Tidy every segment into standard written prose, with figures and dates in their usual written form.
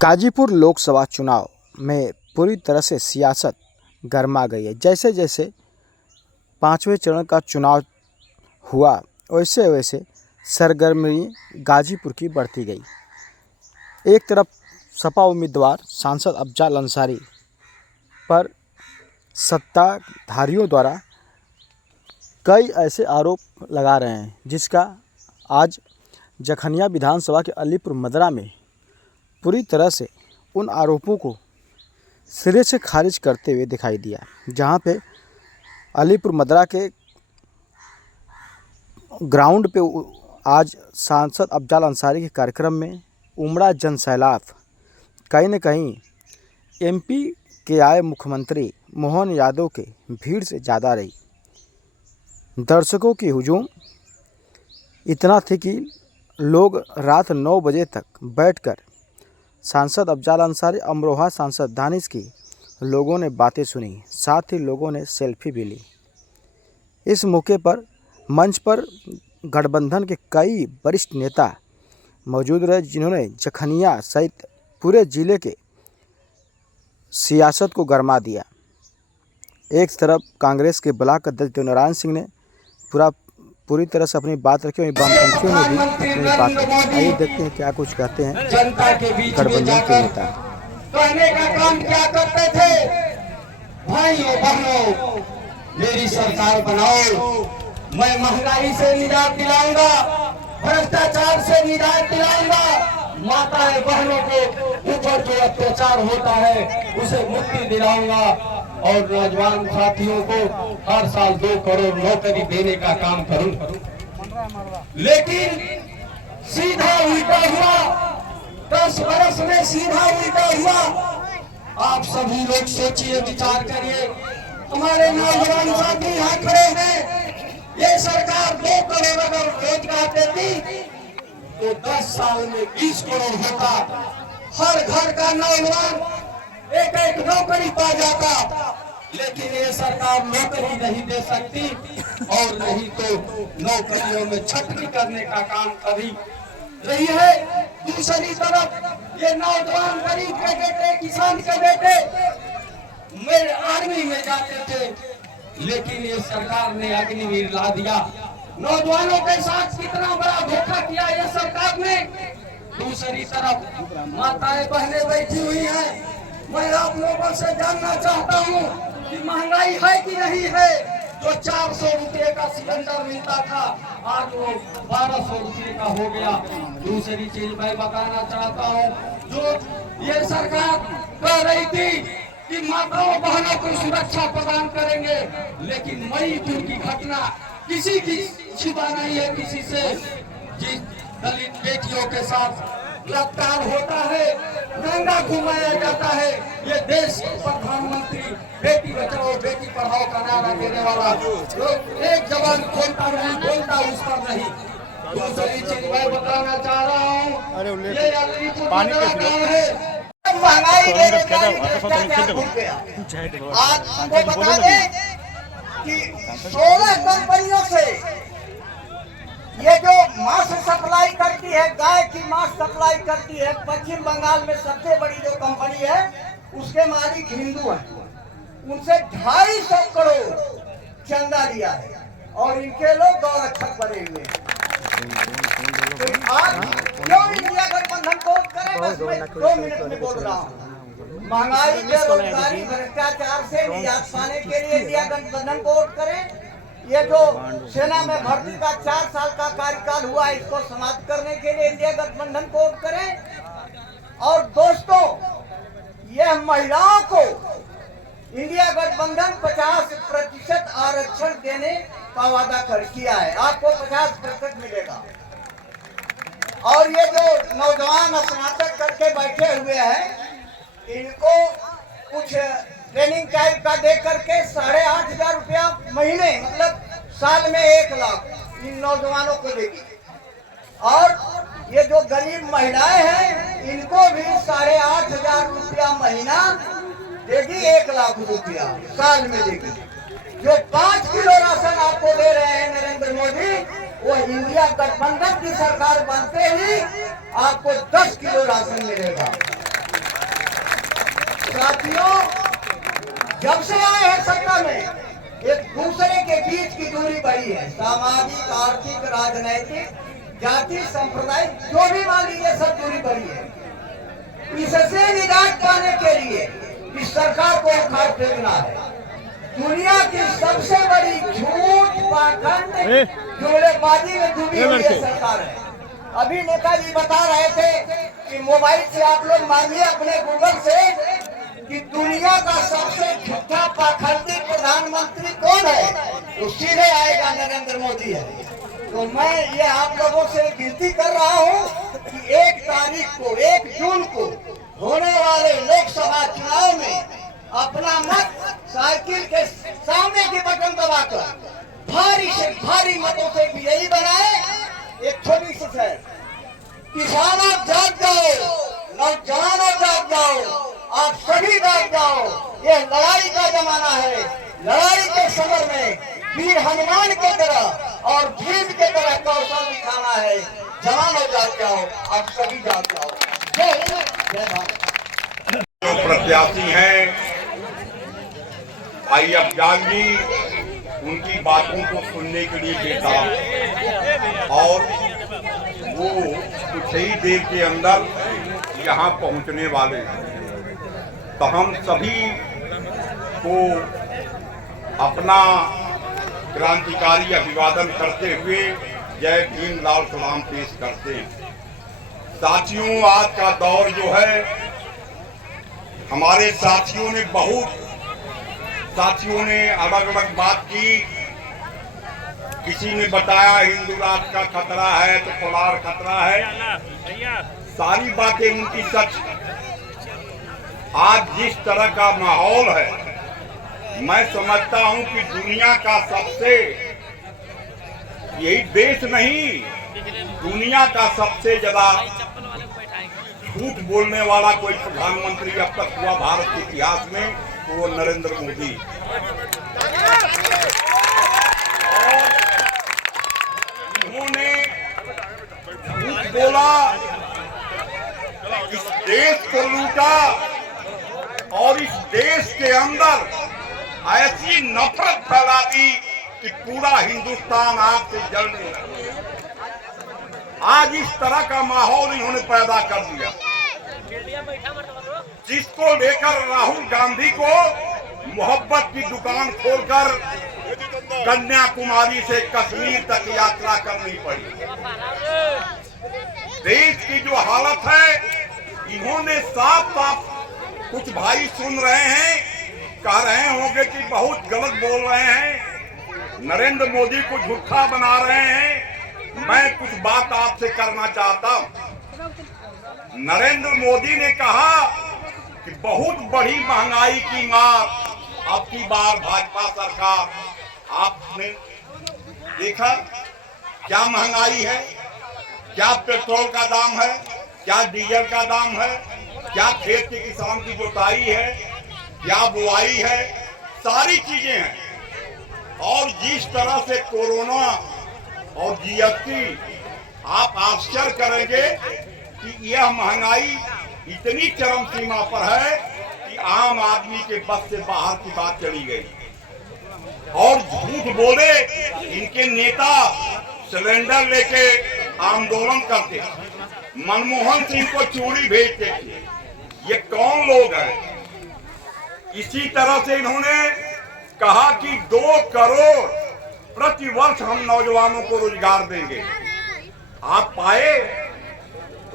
गाजीपुर लोकसभा चुनाव में पूरी तरह से सियासत गरमा गई है। जैसे जैसे पाँचवें चरण का चुनाव हुआ वैसे वैसे सरगर्मी गाजीपुर की बढ़ती गई। एक तरफ सपा उम्मीदवार सांसद अफजल अंसारी पर सत्ताधारियों द्वारा कई ऐसे आरोप लगा रहे हैं जिसका आज जखनिया विधानसभा के अलीपुर मदरा में पूरी तरह से उन आरोपों को सिरे से खारिज करते हुए दिखाई दिया, जहां पे अलीपुर मदरा के ग्राउंड पे आज सांसद अफजल अंसारी के कार्यक्रम में उमड़ा जनसैलाब कहीं न कहीं एमपी के आए मुख्यमंत्री मोहन यादव के भीड़ से ज़्यादा रही। दर्शकों की हुजूम इतना थी कि लोग रात 9 बजे तक बैठकर सांसद अफजल अंसारी, अमरोहा सांसद दानिश की लोगों ने बातें सुनी, साथ ही लोगों ने सेल्फी भी ली। इस मौके पर मंच पर गठबंधन के कई वरिष्ठ नेता मौजूद रहे, जिन्होंने जखनिया सहित पूरे जिले के सियासत को गरमा दिया। एक तरफ कांग्रेस के ब्लॉक अध्यक्ष देवनारायण सिंह ने पूरी तरह से अपनी बात रखी, वहीं वामपंथियों ने भी अपनी बात रखी। आइए देखते हैं क्या कुछ कहते हैं जनता के बीच गठबंधन के नेता। कहने का काम क्या करते थे? भाइयों बहनों, मेरी सरकार बनाओ, मैं महंगाई से निजात दिलाऊंगा, भ्रष्टाचार से निजात दिलाऊंगा, माताएं बहनों के ऊपर जो अत्याचार होता है उसे मुक्ति दिलाऊंगा और नौजवान साथियों को हर साल 2 करोड़ नौकरी देने का काम करूं। लेकिन सीधा उल्टा हुआ, 10 बरस में सीधा उल्टा हुआ। आप सभी लोग सोचिए, विचार करिए। हमारे नौजवान साथी यहाँ खड़े हैं। ये सरकार 2 करोड़ अगर रोजगार देती तो 10 साल में 20 करोड़ होता। हर घर का नौजवान एक नौकरी पा जाता। लेकिन ये सरकार नौकरी नहीं दे सकती और नहीं तो नौकरियों में छटनी करने का काम कर रही है। दूसरी तरफ ये नौजवान गरीब के बेटे, किसान के बेटे मेरे आर्मी में जाते थे, लेकिन ये सरकार ने अग्निवीर ला दिया। नौजवानों के साथ कितना बड़ा धोखा किया ये सरकार ने। दूसरी तरफ माताएं बहनें बैठी हुई हैं। मैं आप लोगों से जानना चाहता हूँ कि महंगाई है कि नहीं है? जो 400 रुपये का सिलेंडर मिलता था आज वो 1200 रुपये का हो गया। दूसरी चीज मैं बताना चाहता हूँ, जो ये सरकार कह रही थी कि माताओं बहनों को सुरक्षा प्रदान करेंगे, लेकिन मई जून की घटना किसी की छिपा नहीं है किसी से। जिस दलित बेटियों के साथ बलात्कार होता है, नंगा घुमाया जाता है, ये देश प्रधानमंत्री बेटी बचाओ बेटी पढ़ाओ का नारा देने वाला तो एक जवान बोलता नहीं, बोलता उस पर नहीं। दूसरी चीज मैं बताना चाह रहा हूँ, ये अलीपुर मदरा गाँव है। महंगाई आज आपको बता दें कि 16 कंपनियों से ये जो मांस सप्लाई करती है, गाय की मांस सप्लाई करती है, पश्चिम बंगाल में सबसे बड़ी जो कंपनी है उसके मालिक हिंदू हैं। उनसे 250 करोड़ चंदा लिया है और इनके लोग गौरक्षक बने हुए हैं। तो आज क्यों इंडिया गठबंधन को करें? बस मैं 2 मिनट में बोल रहा हूँ। महंगाई, बेरोजगारी, भ्रष्टाचार से निजात पाने के लिए इंडिया गठबंधन को वोट करें। ये जो सेना में भर्ती का 4 साल का कार्यकाल हुआ, इसको समाप्त करने के लिए इंडिया गठबंधन को वोट करें। और दोस्तों, यह महिलाओं को इंडिया गठबंधन 50% आरक्षण देने का वादा किया है। आपको 50% मिलेगा। और ये जो नौजवान स्नातक करके बैठे हुए हैं, इनको कुछ ट्रेनिंग टाइप का दे करके 8,500 रुपया महीने, मतलब साल में 1 लाख इन नौजवानों को देगी। और ये जो गरीब महिलाएं हैं, इनको भी 8,500 रुपया महीना देगी, 1 लाख रुपया साल में देगी। जो 5 किलो राशन आपको दे रहे हैं नरेंद्र मोदी, वो इंडिया गठबंधन की सरकार बनते ही आपको 10 किलो राशन मिलेगा। साथियों, जब से आए हैं सत्ता में एक दूसरे के बीच की दूरी बढ़ी है। सामाजिक, आर्थिक, राजनैतिक, जाति, सांप्रदायिक, जो भी मान लीजिए, सब दूरी बढ़ी है। इससे निजात पाने के लिए इस सरकार को उखाड़ फेंकना है। दुनिया की सबसे बड़ी झूठ, पाखंड, जुमलेबाजी में डूबी हुई है सरकार है। अभी नेताजी बता रहे थे कि मोबाइल से आप लोग मांगिए अपने गूगल से कि दुनिया का सबसे झूठा पाखंडी प्रधानमंत्री कौन है, तो सीधे आएगा नरेंद्र मोदी है। तो मैं ये आप लोगों से विनती कर रहा हूँ कि 1 तारीख को, 1 जून को होने वाले लोकसभा चुनाव में अपना मत साइकिल के सामने की बटन दबाकर भारी से भारी मतों से विजयी बनाए। एक छोटी सी है, किसानों जाग जाओ, नौजवानों जाग जाओ, आप सभी जाग जाओ। ये लड़ाई का जमाना है। लड़ाई के समर में वीर हनुमान की तरह और भीम की तरह कौशल दिखाना है। जवानों जाग जाओ, आप सभी जाग जाओ। जय हिंद, जय भारत। जो प्रत्याशी हैं भाई अफजाल जी, उनकी बातों को सुनने के लिए बेताब, और वो कुछ ही देर के अंदर यहाँ पहुँचने वाले हैं। तो हम सभी को अपना क्रांतिकारी अभिवादन करते हुए जय भीम लाल सलाम पेश करते हैं। साथियों, आज का दौर जो है, हमारे साथियों ने अलग अलग बात की। किसी ने बताया हिंदू राष्ट्र का खतरा है तो पोलार खतरा है। सारी बातें उनकी सच। आज जिस तरह का माहौल है, मैं समझता हूं कि दुनिया का सबसे, यही देश नहीं, दुनिया का सबसे ज्यादा झूठ बोलने वाला कोई प्रधानमंत्री अब तक हुआ भारत के इतिहास में, तो वो नरेंद्र मोदी। इन्होंने झूठ बोला, इस देश को लूटा और इस देश के अंदर ऐसी नफरत फैला दी कि पूरा हिंदुस्तान आग से जलने लगा। आज इस तरह का माहौल इन्होंने पैदा कर दिया, जिसको लेकर राहुल गांधी को मोहब्बत की दुकान खोलकर कन्याकुमारी से कश्मीर तक यात्रा करनी पड़ी। देश की जो हालत है, इन्होंने साफ साफ, कुछ भाई सुन रहे हैं, कह रहे होंगे कि बहुत गलत बोल रहे हैं, नरेंद्र मोदी को झूठा बना रहे हैं। मैं कुछ बात आपसे करना चाहता हूं। नरेंद्र मोदी ने कहा कि बहुत बड़ी महंगाई की मार अब की बार भाजपा सरकार। आपने देखा क्या महंगाई है, क्या पेट्रोल का दाम है, क्या डीजल का दाम है, क्या खेत के किसान की जुताई है, क्या बुआई है, सारी चीजें हैं। और जिस तरह से कोरोना और जीएसटी, आप आश्चर्य करेंगे कि यह महंगाई इतनी चरम सीमा पर है कि आम आदमी के बस से बाहर की बात चली गई। और झूठ बोले इनके नेता सिलेंडर लेके आंदोलन करते, मनमोहन सिंह को चूड़ी भेजते थे। ये कौन लोग हैं? इसी तरह से इन्होंने कहा कि 2 करोड़ प्रति वर्ष हम नौजवानों को रोजगार देंगे। आप पाए?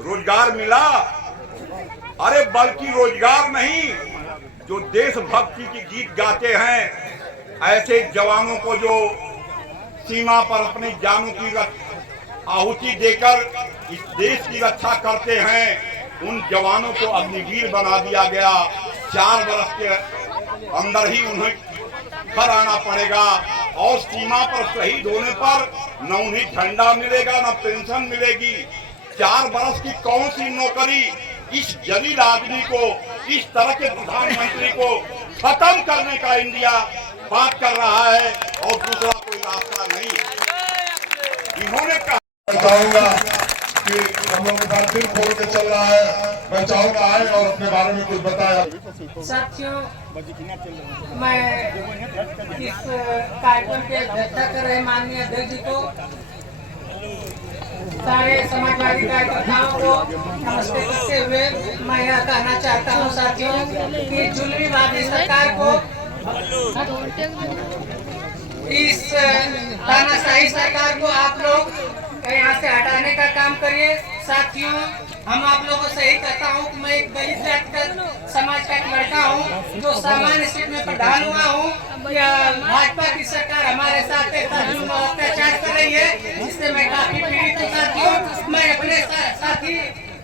रोजगार मिला? अरे बल्कि रोजगार नहीं, जो देशभक्ति की गीत गाते हैं, ऐसे जवानों को जो सीमा पर अपनी जानों की आहुति देकर इस देश की रक्षा करते हैं, उन जवानों को अग्निवीर बना दिया गया। 4 वर्ष के अंदर ही उन्हें घर आना पड़ेगा। और सीमा पर शहीद होने पर न उन्हें झंडा मिलेगा, न पेंशन मिलेगी। 4 वर्ष की कौन सी नौकरी इस जलील आदमी को, इस तरह के प्रधानमंत्री को खत्म करने का इंडिया बात कर रहा है, और दूसरा कोई रास्ता नहीं है। इन्होंने कहा बताऊंगा कि हम लोग के साथ सिर फोड़ के चल रहा है। मैं चाहूंगा आए और अपने बारे में कुछ बताया। साथियों, मैं इस कार्यक्रम के अध्यक्षता कर रहे माननीय अध्यक्ष जी को, सारे समाजवादी कार्यकर्ताओं को नमस्ते करते हुए मैं यह कहना चाहता हूं साथियों कि जुल्मीवादी सरकार को, इस तानाशाही सरकार को आप लोग यहाँ से हटाने का काम करिए। साथियों, हम आप लोगों से यही कहता हूँ कि मैं एक दलित जातिगत समाज का एक लड़का हूँ जो सामान्य स्थिति में प्रधान हुआ हूँ। भाजपा की सरकार हमारे साथ जुल्म और अत्याचार कर रही है, जिससे मैं काफी पीड़ित हूँ। साथियों, मैं अपने साथी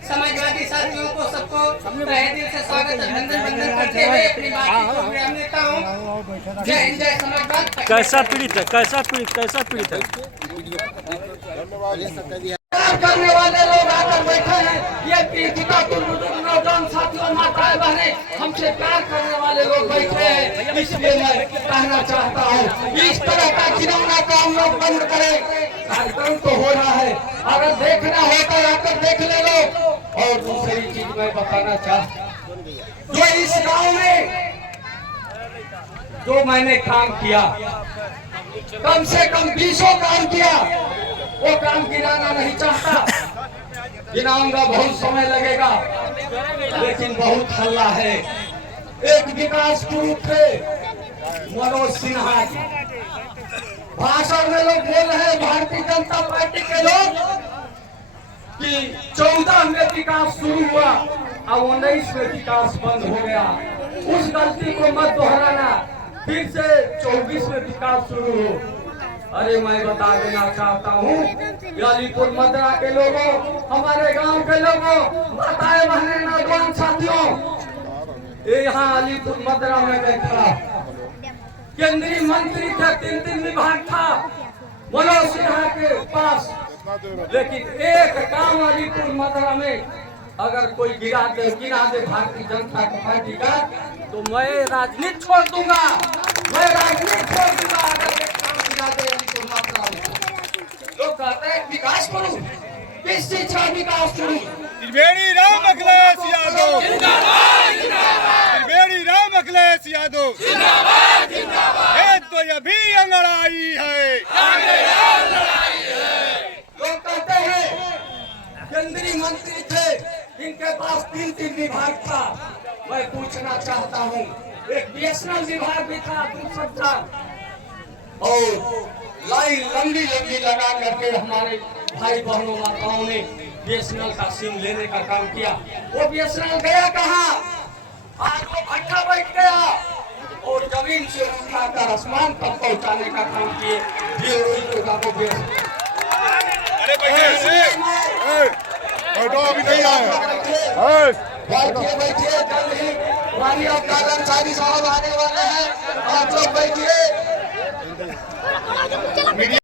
समाजवादी साथियों को सबको तहे दिल से स्वागत अभिनंदन वंदन करते हुए अपनी बात को विराम देता हूँ। जय हिंद, जय समाजवाद। कैसा पीड़ित है, कैसा पीड़ित है? करने वाले लोग आकर बैठे हैं। ये नौजवान साथियों, माताएं बहनें, हमसे प्यार करने वाले लोग बैठे हैं। इसलिए मैं कहना चाहता हूँ, इस तरह का खिलौना काम लोग बंद करें। कार्यक्रम तो हो रहा है, अगर देखना होता है आकर देख ले लो। और दूसरी चीज मैं बताना चाहता, जो इस गांव में जो मैंने काम किया, कम से कम 20 काम किया, वो काम गिनाना नहीं चाहता। गिनाऊंगा, बहुत समय लगेगा, लेकिन बहुत हल्ला है। एक विकास गुरु थे मनोज सिन्हा जी, भाषण में लोग बोल रहे हैं भारतीय जनता पार्टी के लोग कि 14 में विकास शुरू हुआ और 19 में विकास बंद हो गया। उस गलती को मत दोहराना, फिर से 24 में विकास शुरू हो। अरे मैं बता देना चाहता हूँ, अलीपुर मदरा के लोगों, हमारे गांव के लोगों, माताएं बहनें, नौजवान साथियों, ये यहाँ अलीपुर मदरा में बैठा केंद्रीय मंत्री थे, 3 विभाग था मनोज सिन्हा के पास, लेकिन एक काम अलीपुर मदरा में अगर कोई गिरा दे भारतीय जनता पार्टी का, तो मैं राजनीति छोड़ दूंगा। अगर लोग कहते हैं विकास करूं, किस चीज का विकास करूं? त्रिवेणी राम अखिलेश यादव जिंदाबाद, त्रिवेणी राम अखिलेश यादव जिंदाबाद। ये तो अभी अंगड़ाई है। लोग कहते हैं केंद्रीय मंत्री थे, इनके पास 3 विभाग था। मैं पूछना चाहता हूँ, एक बीएसएनएल विभाग भी था, दूसरा था, और लाइन लंबी लगा करके हमारे भाई बहनों माताओं ने बीएसएनएल का सिम लेने का काम किया। वो बीएसएनएल गया कहाँ? आज वो भट्टा बैठ गया और जमीन से उठाकर आसमान तक पहुंचाने का काम किए। अभी नहीं आया। बैठिए, जल्द ही माननीय अब्जाल अंसारी साहब आने वाले हैं। आप लोग बैठिए।